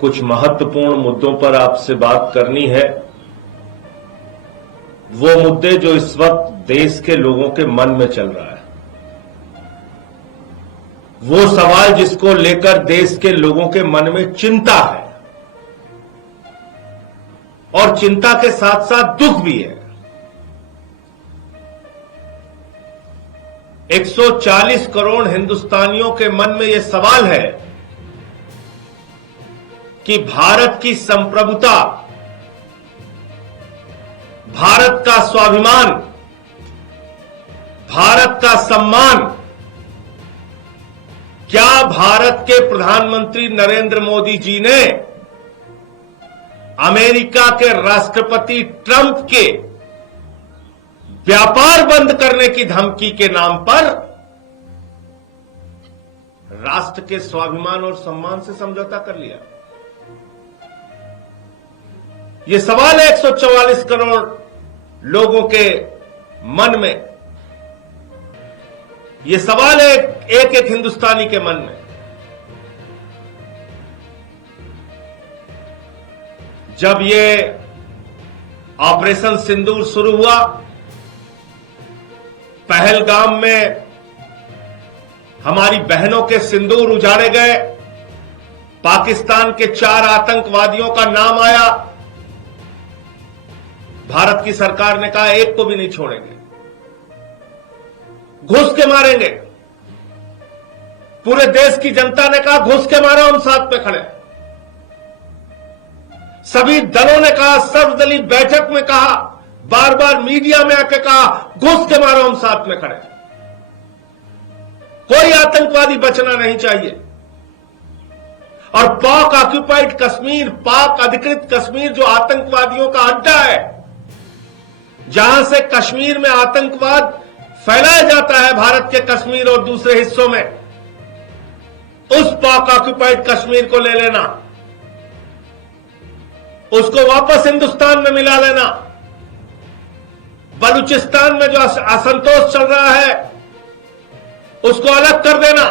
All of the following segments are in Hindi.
कुछ महत्वपूर्ण मुद्दों पर आपसे बात करनी है। वो मुद्दे जो इस वक्त देश के लोगों के मन में चल रहा है, वो सवाल जिसको लेकर देश के लोगों के मन में चिंता है और चिंता के साथ साथ दुख भी है। 140 करोड़ हिंदुस्तानियों के मन में यह सवाल है कि भारत की संप्रभुता, भारत का स्वाभिमान, भारत का सम्मान क्या भारत के प्रधानमंत्री नरेंद्र मोदी जी ने अमेरिका के राष्ट्रपति ट्रंप के व्यापार बंद करने की धमकी के नाम पर राष्ट्र के स्वाभिमान और सम्मान से समझौता कर लिया? यह सवाल है 144 करोड़ लोगों के मन में। यह सवाल है एक एक हिंदुस्तानी के मन में। जब यह ऑपरेशन सिंदूर शुरू हुआ, पहलगाम में हमारी बहनों के सिंदूर उजाड़े गए, पाकिस्तान के 4 आतंकवादियों का नाम आया, भारत की सरकार ने कहा एक को भी नहीं छोड़ेंगे, घुस के मारेंगे। पूरे देश की जनता ने कहा घुस के मारो, हम साथ पे खड़े। सभी दलों ने कहा, सर्वदलीय बैठक में कहा, बार बार मीडिया में आके कहा घुस के मारो, हम साथ में खड़े। कोई आतंकवादी बचना नहीं चाहिए। और पाक ऑक्युपाइड कश्मीर, पाक अधिकृत कश्मीर जो आतंकवादियों का अड्डा है, जहां से कश्मीर में आतंकवाद फैलाया जाता है, भारत के कश्मीर और दूसरे हिस्सों में, उस पाक ऑक्युपाइड कश्मीर को ले लेना, उसको वापस हिंदुस्तान में मिला लेना। बलूचिस्तान में जो असंतोष चल रहा है उसको अलग कर देना,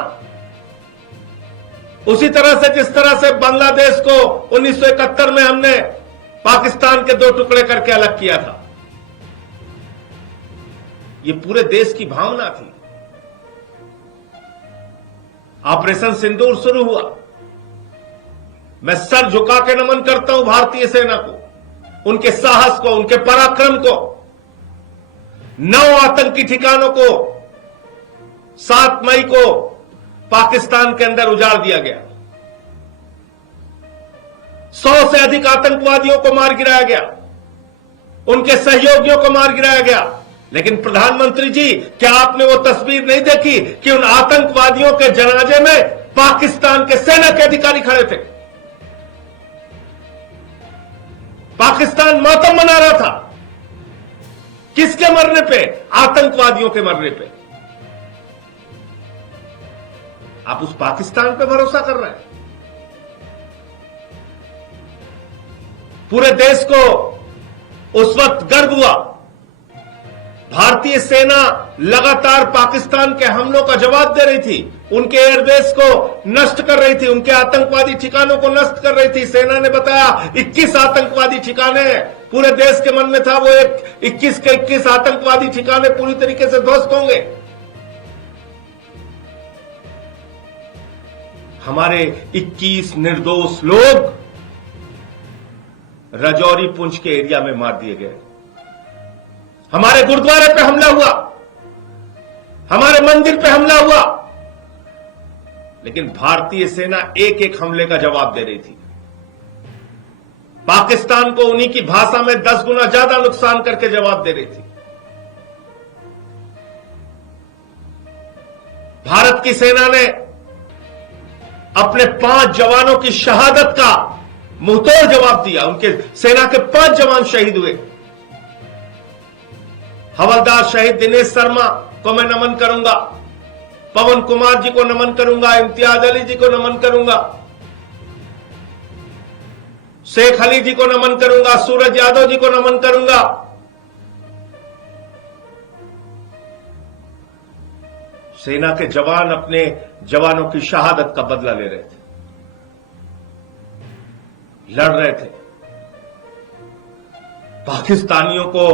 उसी तरह से जिस तरह से बांग्लादेश को 1971 में हमने पाकिस्तान के 2 टुकड़े करके अलग किया था। ये पूरे देश की भावना थी। ऑपरेशन सिंदूर शुरू हुआ, मैं सर झुका के नमन करता हूं भारतीय सेना को, उनके साहस को, उनके पराक्रम को। 9 आतंकी ठिकानों को 7 मई को पाकिस्तान के अंदर उजाड़ दिया गया। 100 से अधिक आतंकवादियों को मार गिराया गया, उनके सहयोगियों को मार गिराया गया। लेकिन प्रधानमंत्री जी, क्या आपने वो तस्वीर नहीं देखी कि उन आतंकवादियों के जनाजे में पाकिस्तान के सेना के अधिकारी खड़े थे? पाकिस्तान मातम मना रहा था। किसके मरने पे? आतंकवादियों के मरने पे। आप उस पाकिस्तान पे भरोसा कर रहे हैं? पूरे देश को उस वक्त गर्व हुआ। भारतीय सेना लगातार पाकिस्तान के हमलों का जवाब दे रही थी, उनके एयरबेस को नष्ट कर रही थी, उनके आतंकवादी ठिकानों को नष्ट कर रही थी। सेना ने बताया 21 आतंकवादी ठिकाने हैं। पूरे देश के मन में था वो 21 के 21 आतंकवादी ठिकाने पूरी तरीके से ध्वस्त होंगे। हमारे 21 निर्दोष लोग राजौरी पुंछ के एरिया में मार दिए गए। हमारे गुरुद्वारे पे हमला हुआ, हमारे मंदिर पे हमला हुआ, लेकिन भारतीय सेना एक एक हमले का जवाब दे रही थी। पाकिस्तान को उन्हीं की भाषा में 10 गुना ज्यादा नुकसान करके जवाब दे रही थी। भारत की सेना ने अपने 5 जवानों की शहादत का मुंहतोड़ जवाब दिया। उनके सेना के 5 जवान शहीद हुए। हवलदार शहीद दिनेश शर्मा को मैं नमन करूंगा, पवन कुमार जी को नमन करूंगा, इम्तियाज अली जी को नमन करूंगा, शेख अली जी को नमन करूंगा, सूरज यादव जी को नमन करूंगा। सेना के जवान अपने जवानों की शहादत का बदला ले रहे थे। लड़ रहे थे, पाकिस्तानियों को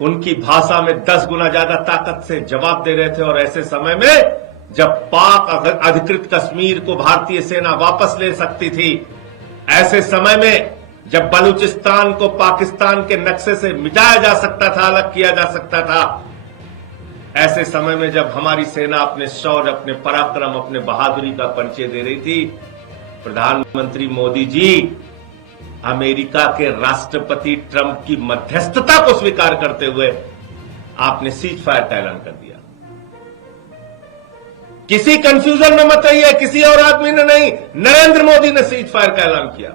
उनकी भाषा में 10 गुना ज्यादा ताकत से जवाब दे रहे थे। और ऐसे समय में जब पाक अधिकृत कश्मीर को भारतीय सेना वापस ले सकती थी, ऐसे समय में जब बलूचिस्तान को पाकिस्तान के नक्शे से मिटाया जा सकता था, अलग किया जा सकता था, ऐसे समय में जब हमारी सेना अपने शौर्य, अपने पराक्रम, अपने बहादुरी का परिचय दे रही थी, प्रधानमंत्री मोदी जी अमेरिका के राष्ट्रपति ट्रंप की मध्यस्थता को स्वीकार करते हुए आपने सीज फायर का ऐलान कर दिया। किसी कंफ्यूजन में मत रहिए, किसी और आदमी ने नहीं, नरेंद्र मोदी ने सीज फायर का ऐलान किया।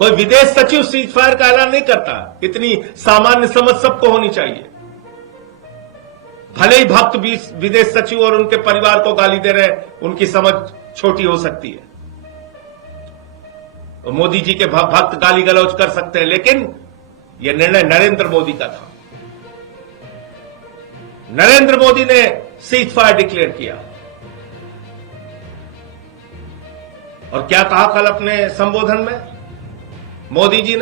कोई विदेश सचिव सीज फायर का ऐलान नहीं करता। इतनी सामान्य समझ सबको होनी चाहिए। भले ही भक्त विदेश सचिव और उनके परिवार को गाली दे रहे, उनकी समझ छोटी हो सकती है, तो मोदी जी के भक्त गाली गलौज कर सकते हैं, लेकिन यह निर्णय नरेंद्र मोदी का था। नरेंद्र मोदी ने सीज फायर डिक्लेयर किया। और क्या कहा कल अपने संबोधन में मोदी जी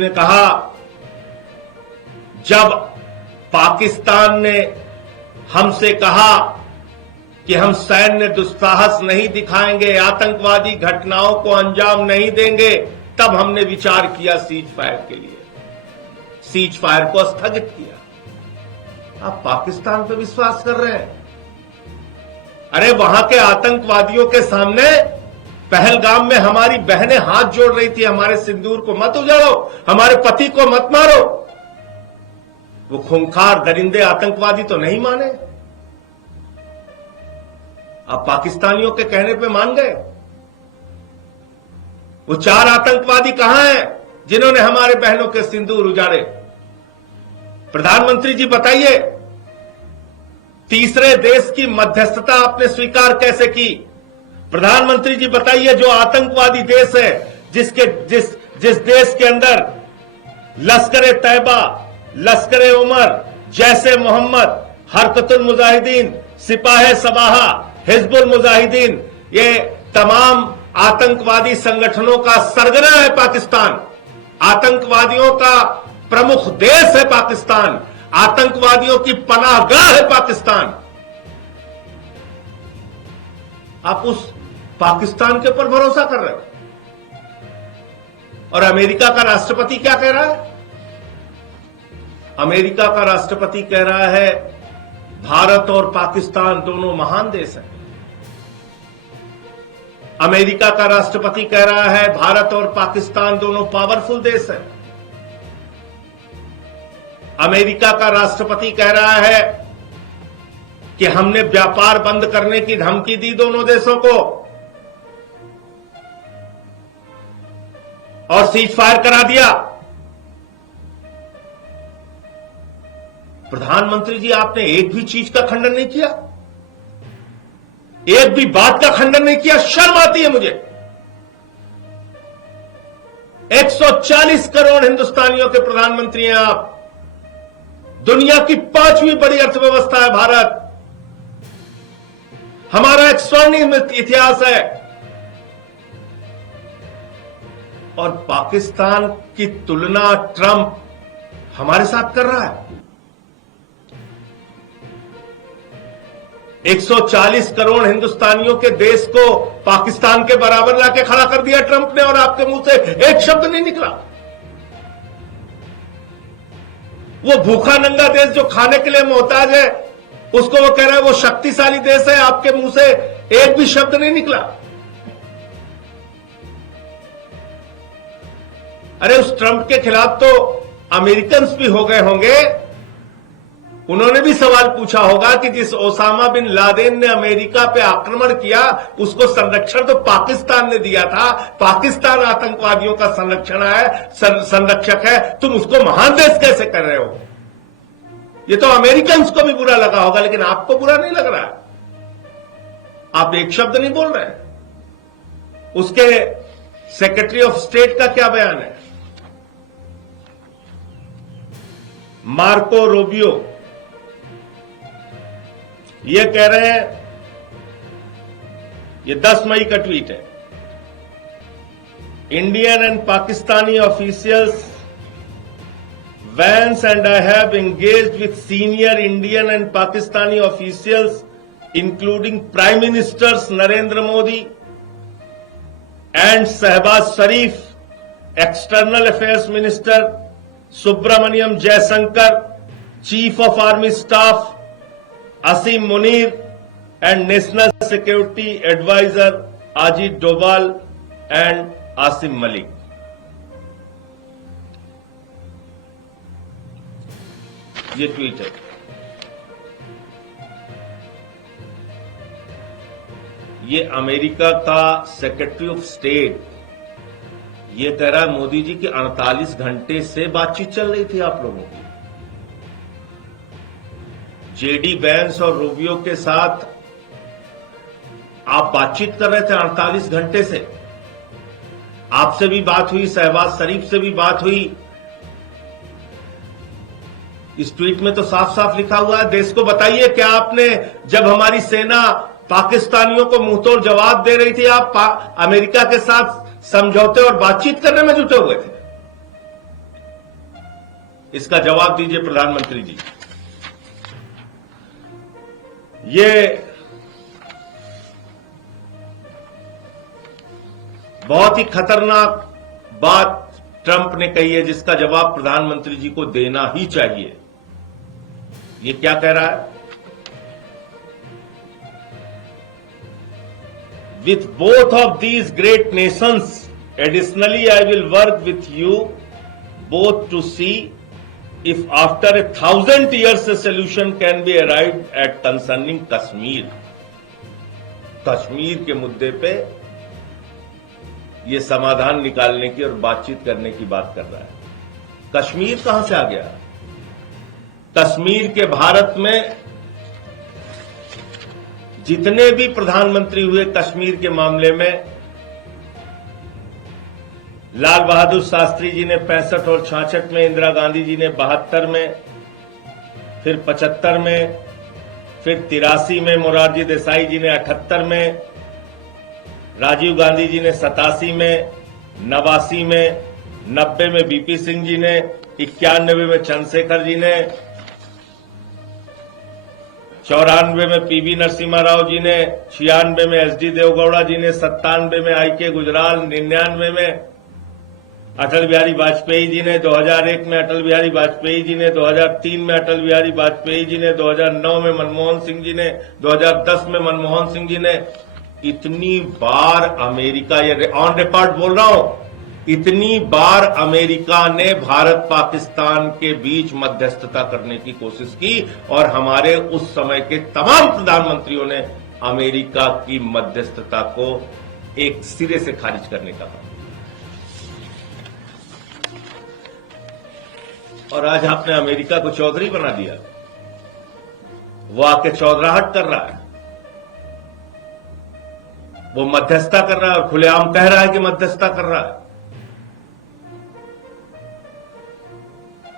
ने कहा, जब पाकिस्तान ने हमसे कहा कि हम सैन्य दुस्साहस नहीं दिखाएंगे, आतंकवादी घटनाओं को अंजाम नहीं देंगे, तब हमने विचार किया सीज फायर के लिए, सीज फायर को स्थगित किया। आप पाकिस्तान पर विश्वास कर रहे हैं? अरे वहां के आतंकवादियों के सामने पहलगाम में हमारी बहनें हाथ जोड़ रही थी, हमारे सिंदूर को मत उजाड़ो, हमारे पति को मत मारो। वो खूंखार दरिंदे आतंकवादी तो नहीं माने। आप पाकिस्तानियों के कहने पे मान गए। वो 4 आतंकवादी कहां हैं जिन्होंने हमारे बहनों के सिंदूर उजाड़े? प्रधानमंत्री जी बताइए, तीसरे देश की मध्यस्थता आपने स्वीकार कैसे की? प्रधानमंत्री जी बताइए, जो आतंकवादी देश है, जिस देश के अंदर लश्कर तैयबा, लश्कर उमर, जैसे मोहम्मद, हरकतुल मुजाहिदीन, सिपाह सबाहा, हिजबुल मुजाहिदीन, ये तमाम आतंकवादी संगठनों का सरगना है पाकिस्तान। आतंकवादियों का प्रमुख देश है पाकिस्तान। आतंकवादियों की पनाहगाह है पाकिस्तान। आप उस पाकिस्तान के ऊपर भरोसा कर रहे हो। और अमेरिका का राष्ट्रपति क्या कह रहा है? अमेरिका का राष्ट्रपति कह रहा है, भारत और पाकिस्तान दोनों महान देश हैं। अमेरिका का राष्ट्रपति कह रहा है, भारत और पाकिस्तान दोनों पावरफुल देश हैं। अमेरिका का राष्ट्रपति कह रहा है कि हमने व्यापार बंद करने की धमकी दी दोनों देशों को और सीज फायर करा दिया। प्रधानमंत्री जी, आपने एक भी चीज का खंडन नहीं किया, एक भी बात का खंडन नहीं किया। शर्म आती है मुझे। 140 करोड़ हिंदुस्तानियों के प्रधानमंत्री हैं आप। दुनिया की 5वीं बड़ी अर्थव्यवस्था है भारत। हमारा एक स्वर्णिम इतिहास है। और पाकिस्तान की तुलना ट्रंप हमारे साथ कर रहा है। 140 करोड़ हिंदुस्तानियों के देश को पाकिस्तान के बराबर लाके खड़ा कर दिया ट्रंप ने, और आपके मुंह से एक शब्द नहीं निकला। वो भूखा नंगा देश जो खाने के लिए मोहताज है, उसको वो कह रहा है वो शक्तिशाली देश है। आपके मुंह से एक भी शब्द नहीं निकला। अरे उस ट्रंप के खिलाफ तो अमेरिकन्स भी हो गए होंगे। उन्होंने भी सवाल पूछा होगा कि जिस ओसामा बिन लादेन ने अमेरिका पे आक्रमण किया, उसको संरक्षण तो पाकिस्तान ने दिया था। पाकिस्तान आतंकवादियों का संरक्षक है, तुम उसको महान देश कैसे कर रहे हो? ये तो अमेरिकन्स को भी बुरा लगा होगा, लेकिन आपको बुरा नहीं लग रहा है। आप एक शब्द नहीं बोल रहे। उसके सेक्रेटरी ऑफ स्टेट का क्या बयान है? मार्को रूबियो ये कह रहे हैं ये 10 मई का ट्वीट है। Indian and Pakistani officials Vance and I have engaged with senior Indian and Pakistani officials, including Prime Ministers Narendra Modi and Shehbaz Sharif, External Affairs Minister Subramaniam Jaishankar, Chief of Army Staff Asim Munir, and National Security Advisor Ajit Doval and Asim Malik. ये ट्वीट है। ये अमेरिका का सेक्रेटरी ऑफ स्टेट ये कह रहा है मोदी जी की 48 घंटे से बातचीत चल रही थी आप लोगों की। जेडी वैंस और रूबियो के साथ आप बातचीत कर रहे थे 48 घंटे से। आपसे भी बात हुई, शहबाज शरीफ से भी बात हुई। इस ट्वीट में तो साफ साफ लिखा हुआ है, देश को बताइए क्या आपने, जब हमारी सेना पाकिस्तानियों को मुंहतोड़ जवाब दे रही थी, आप अमेरिका के साथ समझौते और बातचीत करने में जुटे हुए थे? इसका जवाब दीजिए प्रधानमंत्री जी। ये बहुत ही खतरनाक बात ट्रंप ने कही है, जिसका जवाब प्रधानमंत्री जी को देना ही चाहिए। ये क्या कह रहा है? With both of these great nations, additionally I will work with you both to see if after 1,000 years a solution can be arrived at concerning Kashmir. Kashmir के मुद्दे पे ये समाधान निकालने की और बातचीत करने की बात कर रहा है। कश्मीर कहां से आ गया? कश्मीर के भारत में जितने भी प्रधानमंत्री हुए कश्मीर के मामले में, लाल बहादुर शास्त्री जी ने 65 और 66 में, इंदिरा गांधी जी ने 72 में, फिर 75 में, फिर 83 में, मोरारजी देसाई जी ने 78 में, राजीव गांधी जी ने 87 में, 89 में, 90 में बीपी सिंह जी ने, 91 में चंद्रशेखर जी ने, 94 में पीवी नरसिम्हा राव जी ने, 96 में एसडी देवगौड़ा जी ने, 97 में आईके गुजराल, 99 में अटल बिहारी वाजपेयी जी ने, 2001 में अटल बिहारी वाजपेयी जी ने, 2003 में अटल बिहारी वाजपेयी जी ने, 2009 में मनमोहन सिंह जी ने, 2010 में मनमोहन सिंह जी ने। इतनी बार अमेरिका, ये ऑन रिकॉर्ड बोल रहा हूं, इतनी बार अमेरिका ने भारत पाकिस्तान के बीच मध्यस्थता करने की कोशिश की और हमारे उस समय के तमाम प्रधानमंत्रियों ने अमेरिका की मध्यस्थता को एक सिरे से खारिज करने का कहा। और आज आपने अमेरिका को चौधरी बना दिया, वो आके चौधराहट कर रहा है, वो मध्यस्थता कर रहा है और खुलेआम कह रहा है कि मध्यस्थता कर रहा है।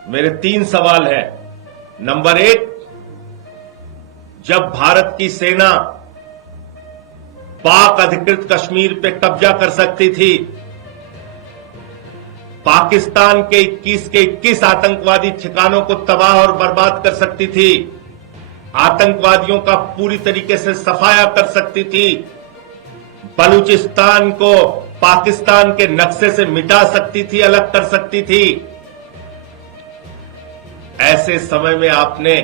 मेरे 3 सवाल हैं। नंबर 1, जब भारत की सेना पाक अधिकृत कश्मीर पे कब्जा कर सकती थी, पाकिस्तान के 21 आतंकवादी ठिकानों को तबाह और बर्बाद कर सकती थी, आतंकवादियों का पूरी तरीके से सफाया कर सकती थी, बलूचिस्तान को पाकिस्तान के नक्शे से मिटा सकती थी, अलग कर सकती थी, ऐसे समय में आपने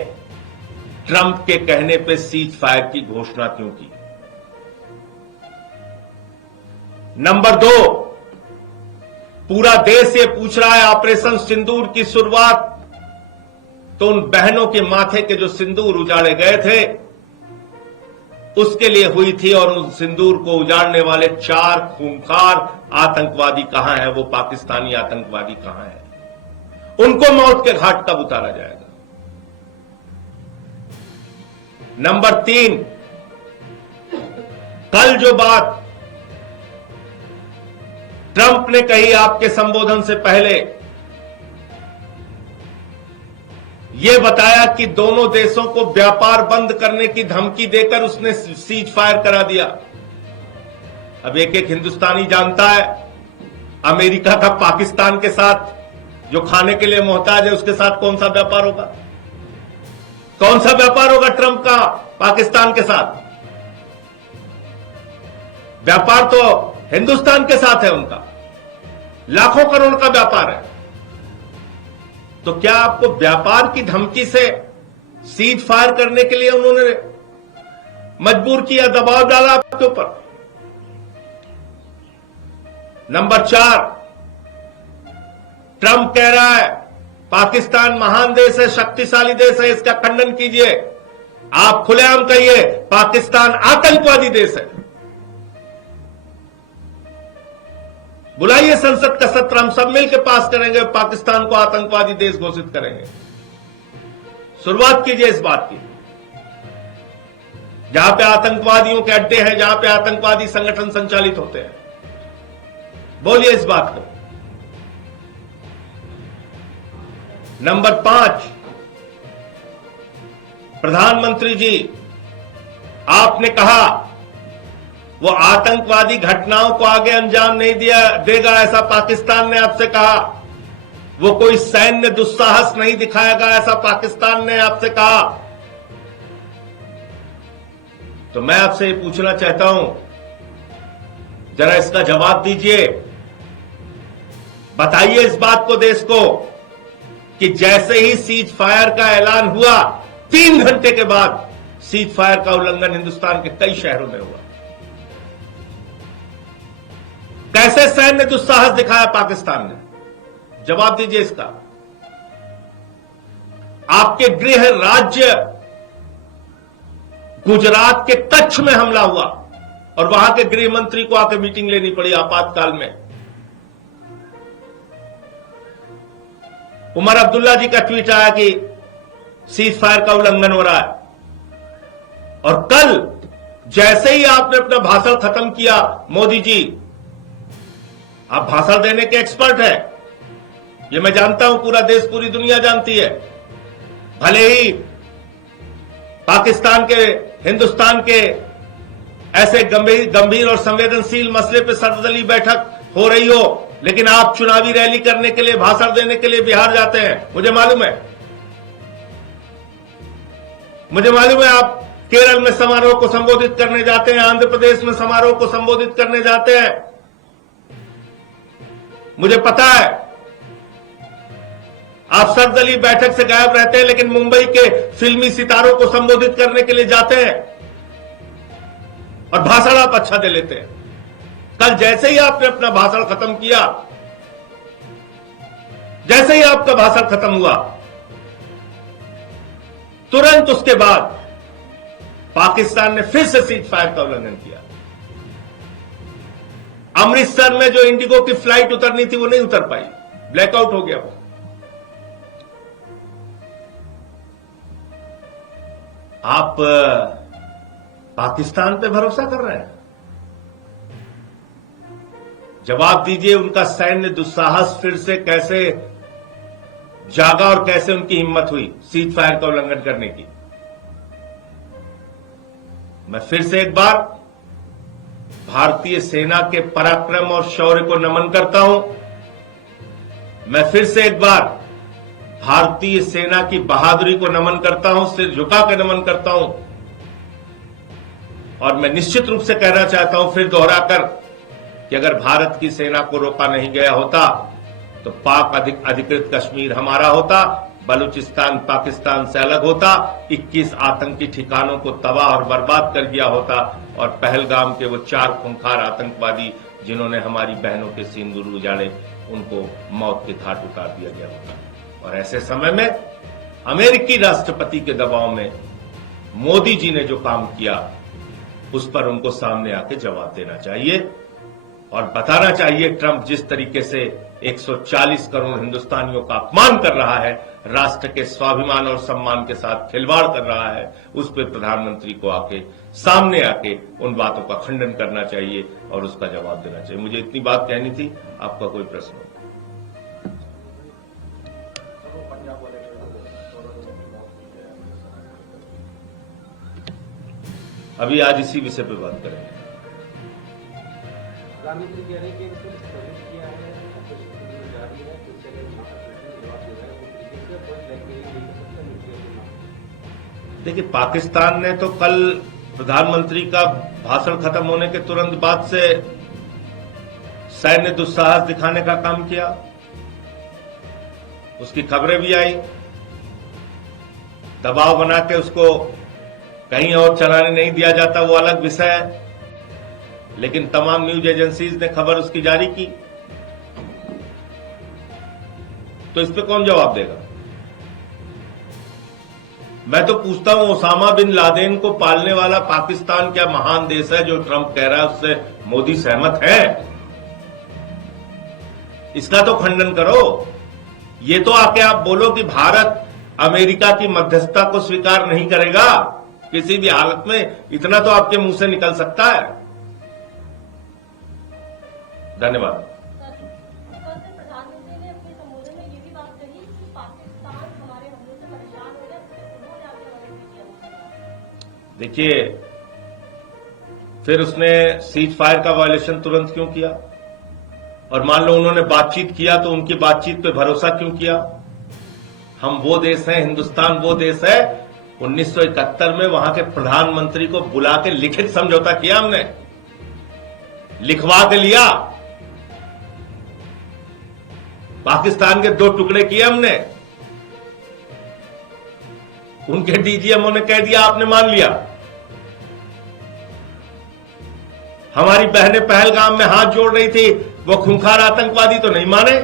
ट्रंप के कहने पे सीज फायर की घोषणा क्यों की? नंबर 2, पूरा देश ये पूछ रहा है, ऑपरेशन सिंदूर की शुरुआत तो उन बहनों के माथे के जो सिंदूर उजाड़े गए थे उसके लिए हुई थी, और उन सिंदूर को उजाड़ने वाले 4 खूंखार आतंकवादी कहां हैं? वो पाकिस्तानी आतंकवादी कहां हैं? उनको मौत के घाट कब उतारा जाएगा? नंबर 3, कल जो बात ट्रंप ने कही आपके संबोधन से पहले, यह बताया कि दोनों देशों को व्यापार बंद करने की धमकी देकर उसने सीज फायर करा दिया। अब एक एक हिंदुस्तानी जानता है अमेरिका का पाकिस्तान के साथ जो खाने के लिए मोहताज है उसके साथ कौन सा व्यापार होगा, कौन सा व्यापार होगा ट्रंप का पाकिस्तान के साथ। व्यापार तो हिंदुस्तान के साथ है, उनका लाखों करोड़ का व्यापार है। तो क्या आपको व्यापार की धमकी से सीज फायर करने के लिए उन्होंने मजबूर किया, दबाव डाला आपके ऊपर? नंबर 4, ट्रंप कह रहा है पाकिस्तान महान देश है, शक्तिशाली देश है, इसका खंडन कीजिए। आप खुलेआम कहिए पाकिस्तान आतंकवादी देश है। बुलाइए संसद का सत्र, हम सब मिलकर पास करेंगे, पाकिस्तान को आतंकवादी देश घोषित करेंगे। शुरुआत कीजिए इस बात की। जहां पे आतंकवादियों के अड्डे हैं, जहां पे आतंकवादी संगठन संचालित होते हैं, बोलिए इस बात को। नंबर 5, प्रधानमंत्री जी आपने कहा वो आतंकवादी घटनाओं को आगे अंजाम नहीं देगा, ऐसा पाकिस्तान ने आपसे कहा। वो कोई सैन्य दुस्साहस नहीं दिखाएगा, ऐसा पाकिस्तान ने आपसे कहा। तो मैं आपसे ये पूछना चाहता हूं, जरा इसका जवाब दीजिए। बताइए इस बात को देश को कि जैसे ही सीज फायर का ऐलान हुआ 3 घंटे के बाद सीज फायर का उल्लंघन हिंदुस्तान के कई शहरों में हुआ। कैसे सैन्य दुस्साहस दिखाया पाकिस्तान ने? जवाब दीजिए इसका। आपके गृह राज्य गुजरात के कच्छ में हमला हुआ और वहां के गृह मंत्री को आकर मीटिंग लेनी पड़ी आपातकाल में। उमर अब्दुल्ला जी का ट्वीट आया कि सीज फायर का उल्लंघन हो रहा है। और कल जैसे ही आपने अपना भाषण खत्म किया, मोदी जी आप भाषण देने के एक्सपर्ट हैं, ये मैं जानता हूं, पूरा देश पूरी दुनिया जानती है। भले ही पाकिस्तान के हिंदुस्तान के ऐसे गंभीर और संवेदनशील मसले पर सर्वदलीय बैठक हो रही हो, लेकिन आप चुनावी रैली करने के लिए, भाषण देने के लिए बिहार जाते हैं। मुझे मालूम है आप केरल में समारोह को संबोधित करने जाते हैं, आंध्र प्रदेश में समारोह को संबोधित करने जाते हैं। मुझे पता है आप सर्वदलीय बैठक से गायब रहते हैं, लेकिन मुंबई के फिल्मी सितारों को संबोधित करने के लिए जाते हैं और भाषण आप अच्छा दे लेते हैं। कल जैसे ही आपने अपना भाषण खत्म किया, जैसे ही आपका भाषण खत्म हुआ, तुरंत उसके बाद पाकिस्तान ने फिर से सीज फायर का उल्लंघन किया। अमृतसर में जो इंडिगो की फ्लाइट उतरनी थी वो नहीं उतर पाई, ब्लैकआउट हो गया वो। आप पाकिस्तान पे भरोसा कर रहे हैं? जवाब दीजिए, उनका सैन्य दुस्साहस फिर से कैसे जागा और कैसे उनकी हिम्मत हुई सीज फायर का उल्लंघन करने की। मैं फिर से एक बार भारतीय सेना के पराक्रम और शौर्य को नमन करता हूं। मैं फिर से एक बार भारतीय सेना की बहादुरी को नमन करता हूं, सिर झुका के नमन करता हूं। और मैं निश्चित रूप से कहना चाहता हूं, फिर दोहराकर, कि अगर भारत की सेना को रोका नहीं गया होता तो पाक अधिकृत कश्मीर हमारा होता, बलूचिस्तान पाकिस्तान से अलग होता, 21 आतंकी ठिकानों को तबाह और बर्बाद कर दिया होता और पहलगाम के वो 4 खूंखार आतंकवादी जिन्होंने हमारी बहनों के सिंदूर उजाड़े, उनको मौत के घाट उतार दिया गया होता। और ऐसे समय में अमेरिकी राष्ट्रपति के दबाव में मोदी जी ने जो काम किया, उस पर उनको सामने आके जवाब देना चाहिए और बताना चाहिए ट्रंप जिस तरीके से 140 करोड़ हिंदुस्तानियों का अपमान कर रहा है, राष्ट्र के स्वाभिमान और सम्मान के साथ खिलवाड़ कर रहा है, उस पर प्रधानमंत्री को आके सामने आके उन बातों का खंडन करना चाहिए और उसका जवाब देना चाहिए। मुझे इतनी बात कहनी थी। आपका कोई प्रश्न हो? अभी आज इसी विषय पे बात करेंगे। प्रधानमंत्री कह रहे हैं कि उसने प्रोजेक्ट किया है, जारी है, तो उससे अगर जवाब दे रहा है वो तरीके से कोई ब्लैकमेलिंग नहीं कर सकता न्यूक्लियर के नाम। देखिए, पाकिस्तान ने तो कल प्रधानमंत्री का भाषण खत्म होने के तुरंत बाद से सैन्य दुस्साहस दिखाने का काम किया, उसकी खबरें भी आई, दबाव बना के उसको कहीं और चलाने नहीं दिया जाता, वो अलग विषय है, लेकिन तमाम न्यूज एजेंसीज ने खबर उसकी जारी की। तो इस पे कौन जवाब देगा? मैं तो पूछता हूं, ओसामा बिन लादेन को पालने वाला पाकिस्तान क्या महान देश है जो ट्रंप कह रहा है उससे मोदी सहमत है? इसका तो खंडन करो। ये तो आके आप बोलो कि भारत अमेरिका की मध्यस्थता को स्वीकार नहीं करेगा किसी भी हालत में, इतना तो आपके मुंह से निकल सकता है। धन्यवाद। प्रधानमंत्री ने अपने संबोधन में ये भी बात कही कि पाकिस्तान हमारे हमलों से परेशान हो गया, उन्होंने आपको मदद किया। देखिए, फिर उसने सीज फायर का वायलेशन तुरंत क्यों किया? और मान लो उन्होंने बातचीत किया तो उनकी बातचीत पे भरोसा क्यों किया? हम वो देश हैं, हिंदुस्तान वो देश है, 1971 में वहां के प्रधानमंत्री को बुला के लिखित समझौता किया, हमने लिखवा के लिया, पाकिस्तान के 2 टुकड़े किए हमने, उनके डीजीएमओ ने कह दिया आपने मान लिया। हमारी बहनें पहलगाम में हाथ जोड़ रही थी, वो खूंखार आतंकवादी तो नहीं माने।